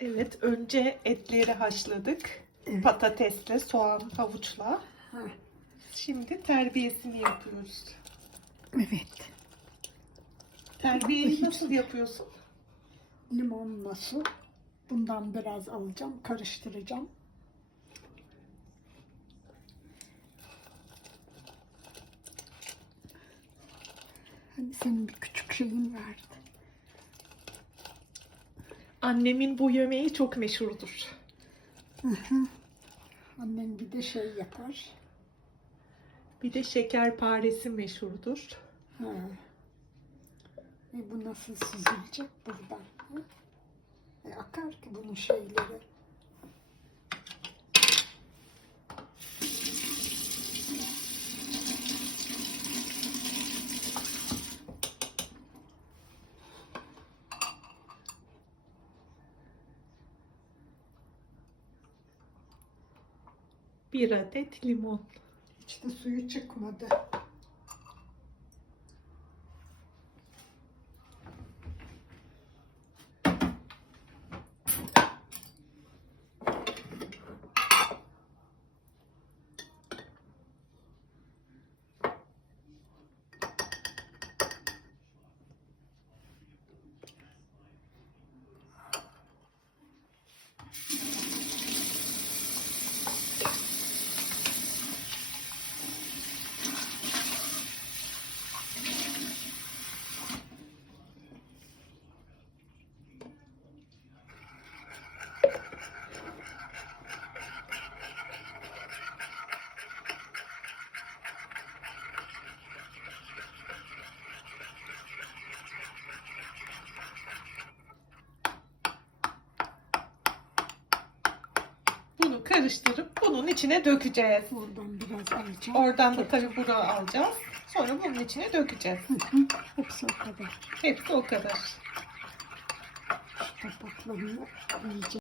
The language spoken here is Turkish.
Evet, önce etleri haşladık. Evet. Patatesle, soğan, havuçla. Ha, Şimdi terbiyesini yapıyoruz. evet. Terbiyeyi nasıl yapıyorsun? Limonla su. Bundan biraz alacağım, karıştıracağım. Hani senin bir küçük şeyin vardı. Annemin bu yemeği çok meşhurdur. Annem bir de şey yapar. Bir de şekerparesi meşhurdur. Ha. E bu nasıl süzülecek buradan? ha? E akar ki bunun şeyleri. Bir adet limon. Hiç de suyu çıkmadı. Bunu karıştırıp bunun içine dökeceğiz. Oradan biraz alacağım. Oradan da tabii bunu alacağız. Sonra bunun içine dökeceğiz. Hı hı, Hepsi o kadar. Hepsi o kadar. Şu iyice